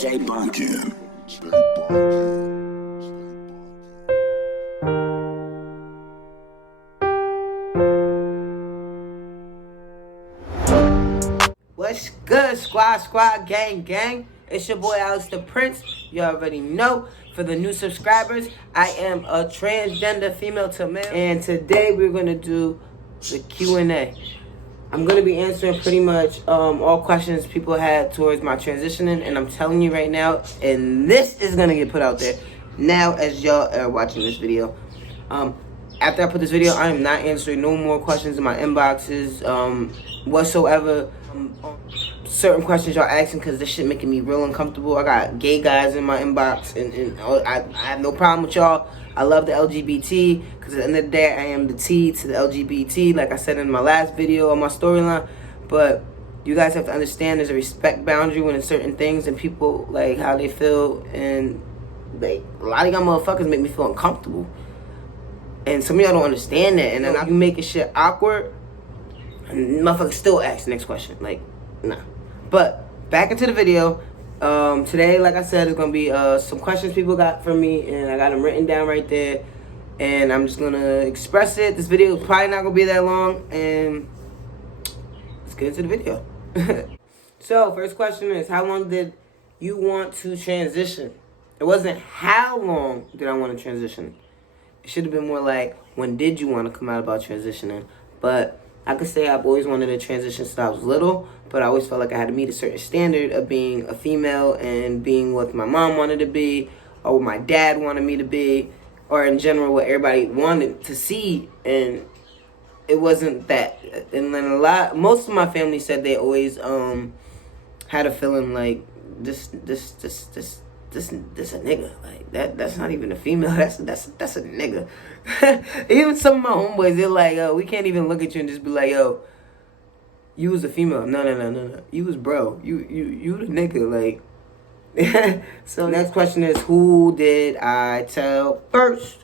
Stay bunking. What's good, squad, gang? It's your boy Alex the Prince. You already know. For the new subscribers, I am a transgender female to male, and today we're gonna do the Q&A. I'm gonna be answering pretty much all questions people had towards my transitioning, and I'm telling you right now, and this is gonna get put out there now as y'all are watching this video. After I put this video, I am not answering no more questions in my inboxes whatsoever. Certain questions y'all asking, because this shit making me real uncomfortable. I got gay guys in my inbox, and I have no problem with y'all. I love the LGBT, because at the end of the day, I am the T to the LGBT, like I said in my last video on my storyline. But you guys have to understand there's a respect boundary when it's certain things, and people, like, how they feel, and like, a lot of y'all motherfuckers make me feel uncomfortable. And some of y'all don't understand that, and then you making shit awkward, and motherfuckers still ask the next question. Like, nah. But back into the video. Today, like I said, it's gonna be some questions people got from me, and I got them written down right there, and I'm just gonna express it. This video is probably not gonna be that long, and let's get into the video. So, first question is, how long did you want to transition? It wasn't how long did I want to transition. It should have been more like, when did you want to come out about transitioning? But I could say I've always wanted to transition since I was little, but I always felt like I had to meet a certain standard of being a female and being what my mom wanted to be, or what my dad wanted me to be, or in general what everybody wanted to see, and it wasn't that. And then most of my family said they always had a feeling like this a nigga. Like that's not even a female. That's a nigga. Even some of my homeboys, they're like, yo, we can't even look at you and just be like, yo, you was a female. No. You was bro. You the nigga. Like. So next question is, who did I tell first?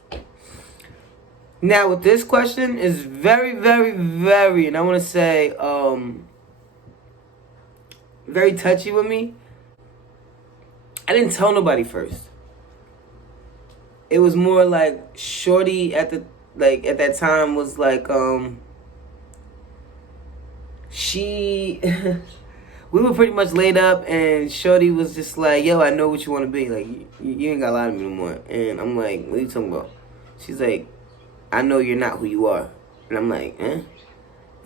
Now with this question is very, and I want to say very touchy with me. I didn't tell nobody first. It was more like shorty at that time was like she we were pretty much laid up, and shorty was just like, yo, I know what you want to be. Like, you ain't got to lie to me no more. And I'm like, what are you talking about? She's like, I know you're not who you are. And I'm like, eh?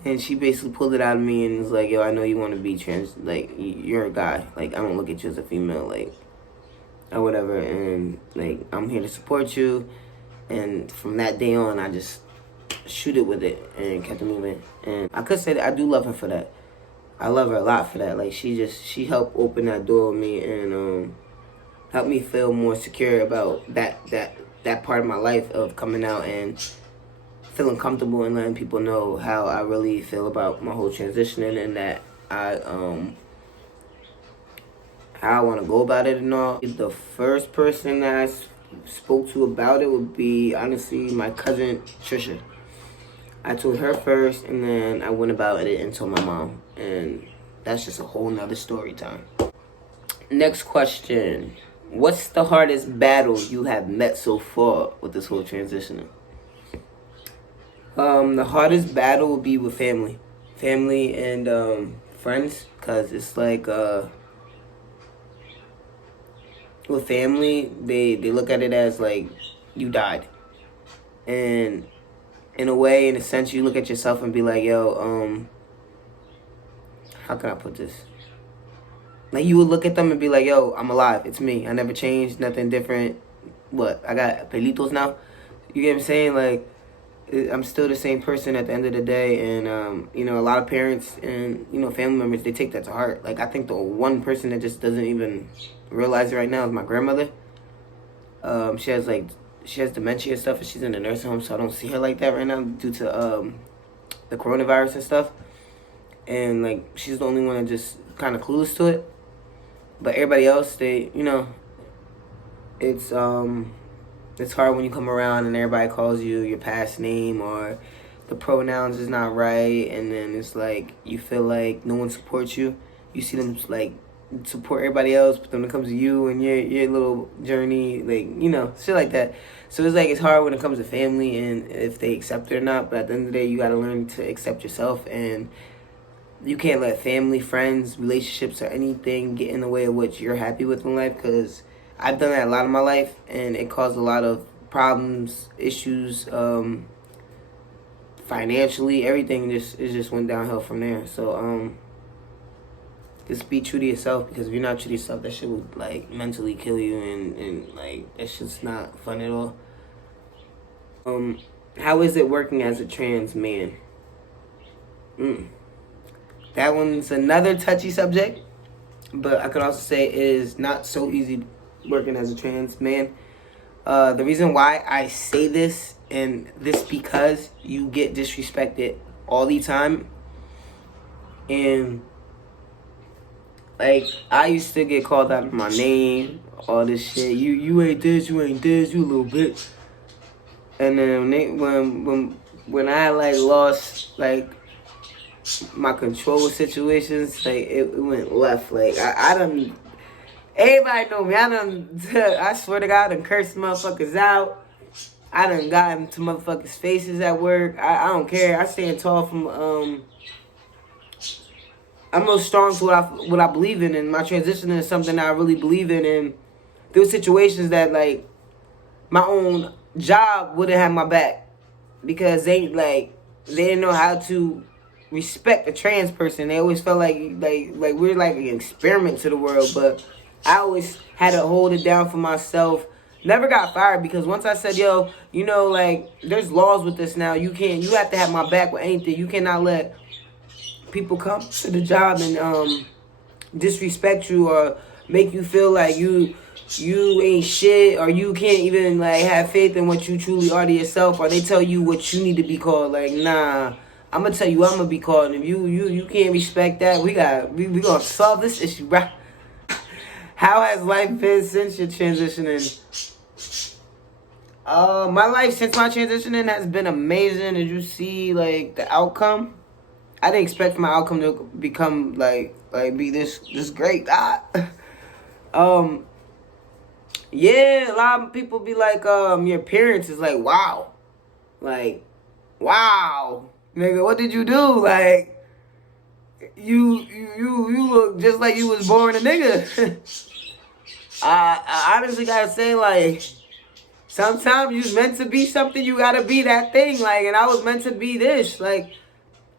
And she basically pulled it out of me and was like, yo, I know you want to be trans. Like, you're a guy. Like, I don't look at you as a female. Like, or whatever, and like, I'm here to support you. And from that day on, I just shoot it with it and kept it moving. And I could say that I do love her for that. I love her a lot for that. Like, she helped open that door with me, and helped me feel more secure about that part of my life of coming out and feeling comfortable and letting people know how I really feel about my whole transitioning, and that how I want to go about it and all. The first person that I spoke to about it would be, honestly, my cousin Trisha. I told her first, and then I went about it and told my mom. And that's just a whole nother story time. Next question. What's the hardest battle you have met so far with this whole transitioning? The hardest battle would be with family. Family and friends, because it's like, with family, they look at it as like you died, and in a way, in a sense, you look at yourself and be like, yo, how can I put this? Like, you would look at them and be like, yo, I'm alive. It's me. I never changed. Nothing different. What? I got pelitos now. You get what I'm saying? Like, I'm still the same person at the end of the day. And you know, a lot of parents and, you know, family members, they take that to heart. Like, I think the one person that just doesn't even realize it right now is my grandmother. She has dementia and stuff, and she's in a nursing home, so I don't see her like that right now due to the coronavirus and stuff. And like, she's the only one that just kind of clueless to it. But everybody else, they, you know, it's hard when you come around and everybody calls you your past name, or the pronouns is not right, and then it's like you feel like no one supports you. You see them like support everybody else, but when it comes to you and your little journey, like, you know, shit like that. So it's like it's hard when it comes to family and if they accept it or not. But at the end of the day, you gotta learn to accept yourself, and you can't let family, friends, relationships, or anything get in the way of what you're happy with in life. Because I've done that a lot in my life, and it caused a lot of problems, issues, financially. Everything just went downhill from there. So just be true to yourself, because if you're not true to yourself, that shit will like mentally kill you, and like that shit's not fun at all. How is it working as a trans man? That one's another touchy subject, but I could also say it is not so easy working as a trans man. The reason why I say this, and this because you get disrespected all the time, and like I used to get called out of my name, all this shit. You ain't this, you ain't this, you a little bitch. And then when I like lost like my control situations, like it went left. Like I done, everybody know me. I swear to God, I done cursed motherfuckers out. I done got into motherfuckers' faces at work. I don't care. I stand tall from I'm real strong for what I believe in, and my transition is something that I really believe in. And there were situations that like my own job wouldn't have my back, because they didn't know how to respect a trans person. They always felt like we're like an experiment to the world. But I always had to hold it down for myself. Never got fired, because once I said, yo, you know, like there's laws with this now. You have to have my back with anything. You cannot let people come to the job and disrespect you or make you feel like you ain't shit, or you can't even like have faith in what you truly are to yourself, or they tell you what you need to be called. Like, nah, I'm gonna tell you I'm gonna be called, and if you can't respect that, we gonna solve this issue, bro. How has life been since your transitioning? My life since my transitioning has been amazing. Did you see like the outcome? I didn't expect my outcome to become like be this great. Yeah, a lot of people be like, your appearance is like, wow, nigga, what did you do? Like, you look just like you was born a nigga. I honestly gotta say, like, sometimes you meant to be something, you gotta be that thing. Like, and I was meant to be this. Like,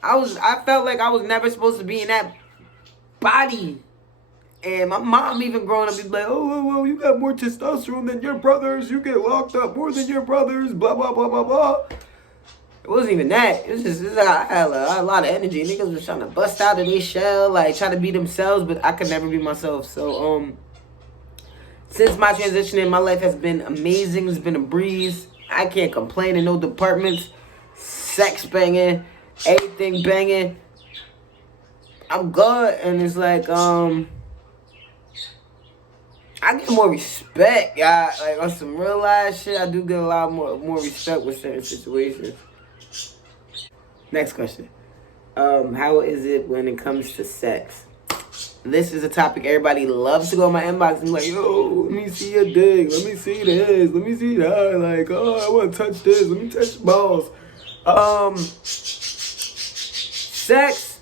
I felt like I was never supposed to be in that body. And my mom even growing up be like, oh, you got more testosterone than your brothers. You get locked up more than your brothers. Blah, blah, blah, blah, blah. It wasn't even that. It was just, I had a lot of energy. Niggas was trying to bust out of their shell, like, trying to be themselves, but I could never be myself. So, since my transitioning, my life has been amazing. It's been a breeze. I can't complain in no departments. Sex banging. Everything banging. I'm good. And it's like, I get more respect, y'all. Like, on some real life shit, I do get a lot more respect with certain situations. Next question. How is it when it comes to sex? This is a topic everybody loves to go in my inbox and be like, yo, let me see your dick. Let me see this. Let me see that. Like, oh, I want to touch this. Let me touch your balls. Sex.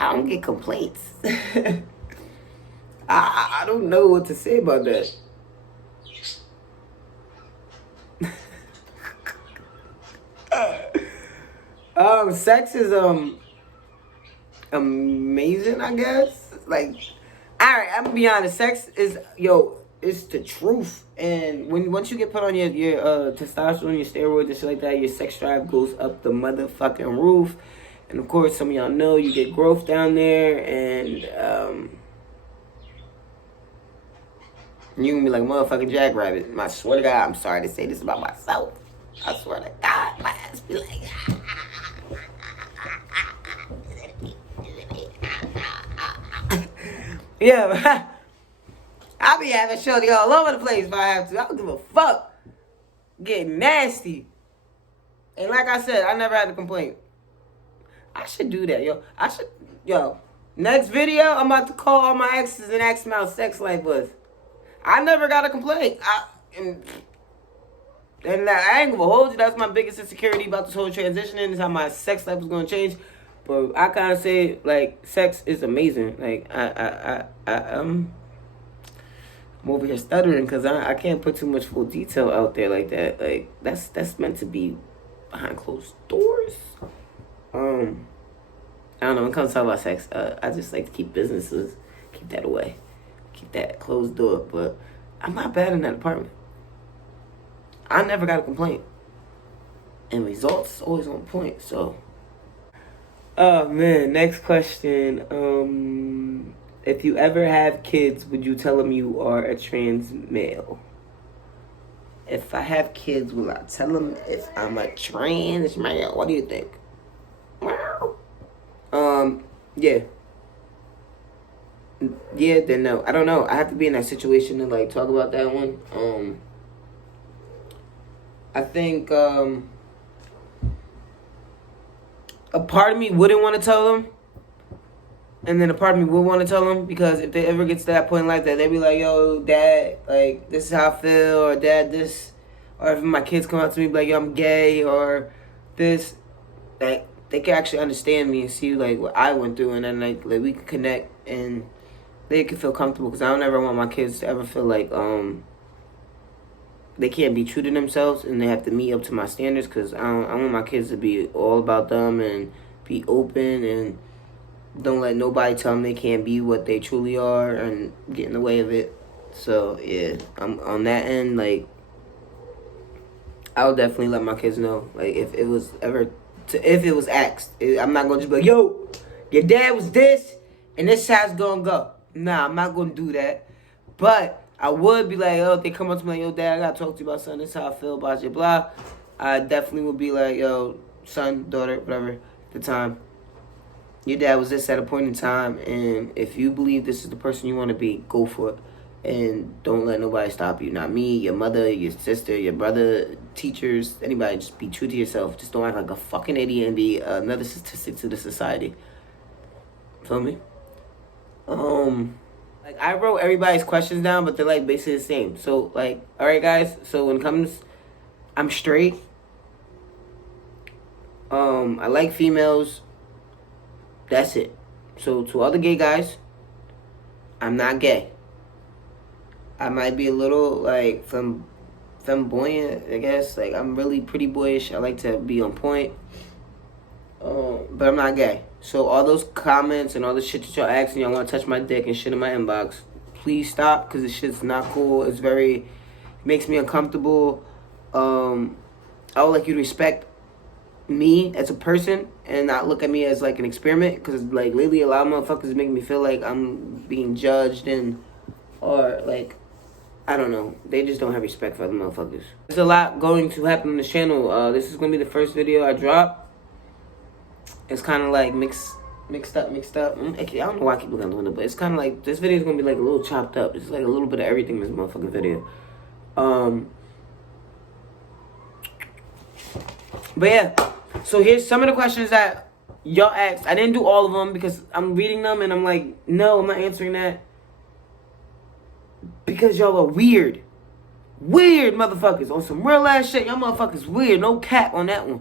I don't get complaints. I don't know what to say about that. Sex is amazing, I guess. Like, alright, I'm gonna be honest. Sex is it's the truth. And once you get put on your testosterone, your steroids and shit like that, your sex drive goes up the motherfucking roof. And of course, some of y'all know you get growth down there, and you can be like motherfucking Jackrabbit. I swear to God, I'm sorry to say this about myself. I swear to God, my ass be like, yeah. I be having shorty all over the place if I have to. I don't give a fuck. Getting nasty. And like I said, I never had a complaint. I should do that, yo. Next video, I'm about to call all my exes and ask them how sex life was. I never got a complaint. And I ain't gonna hold you. That's my biggest insecurity about this whole transitioning is how my sex life was gonna change. But I kind of say like sex is amazing. Like I'm over here stuttering because I can't put too much full detail out there like that. Like that's meant to be behind closed doors. I don't know. When it comes to talk about sex, I just like to keep that away, keep that closed door. But I'm not bad in that apartment. I never got a complaint, and results always on point. So, oh man, next question. If you ever have kids, would you tell them you are a trans male? If I have kids, will I tell them if I'm a trans male? What do you think? Yeah. Yeah, then no. I don't know. I have to be in that situation to like talk about that one. I think a part of me wouldn't want to tell them, and then a part of me would want to tell them, because if they ever get to that point in life that they be like, yo, dad, like, this is how I feel, or dad, this, or if my kids come out to me be like, yo, I'm gay, or this, like, they can actually understand me and see, like, what I went through, and then, like we can connect, and they can feel comfortable, because I don't ever want my kids to ever feel like, they can't be true to themselves, and they have to meet up to my standards, because I want my kids to be all about them, and be open, and don't let nobody tell them they can't be what they truly are, and get in the way of it. So, yeah, I'm on that end, like, I'll definitely let my kids know, like, if it was asked. I'm not going to just be like, yo, your dad was this, and this is how it's going to go. Nah, I'm not going to do that. But I would be like, oh, if they come up to me like, yo, dad, I got to talk to you about something. This is how I feel about you, blah. I definitely would be like, yo, son, daughter, whatever, at the time. Your dad was this at a point in time, and if you believe this is the person you want to be, go for it. And don't let nobody stop you. Not me, your mother, your sister, your brother, teachers, anybody. Just be true to yourself. Just don't act like a fucking idiot and be another statistic to the society. Feel me? Like, I wrote everybody's questions down, but they're, like, basically the same. So, like, alright, guys. So, when it comes, I'm straight. I like females. That's it. So, to all the gay guys, I'm not gay. I might be a little, like, flamboyant, I guess. Like, I'm really pretty boyish. I like to be on point. But I'm not gay. So, all those comments and all the shit that y'all asking, y'all want to touch my dick and shit in my inbox, please stop, because this shit's not cool. It's makes me uncomfortable. I would like you to respect me as a person and not look at me as, like, an experiment, because, like, lately a lot of motherfuckers make me feel like I'm being judged or, like, I don't know. They just don't have respect for other motherfuckers. There's a lot going to happen on this channel. This is going to be the first video I drop. It's kind of like mixed up. I don't know why I keep looking out the window, but it's kind of like, this video is going to be like a little chopped up. It's like a little bit of everything in this motherfucking video. But yeah, so here's some of the questions that y'all asked. I didn't do all of them because I'm reading them and I'm like, no, I'm not answering that. Because y'all are weird. Weird motherfuckers. On some real ass shit, y'all motherfuckers weird. No cap on that one.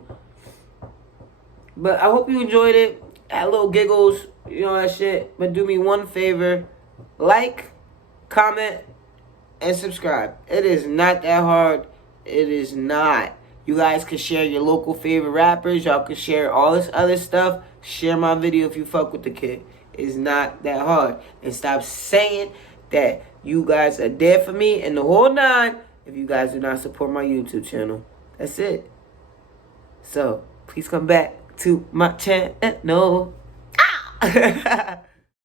But I hope you enjoyed it. Had little giggles, you know, that shit. But do me one favor. Like, comment, and subscribe. It is not that hard. It is not. You guys can share your local favorite rappers. Y'all can share all this other stuff. Share my video if you fuck with the kid. It's not that hard. And stop saying that you guys are there for me and the whole nine if you guys do not support my YouTube channel. That's it. So, please come back to my channel. Ah!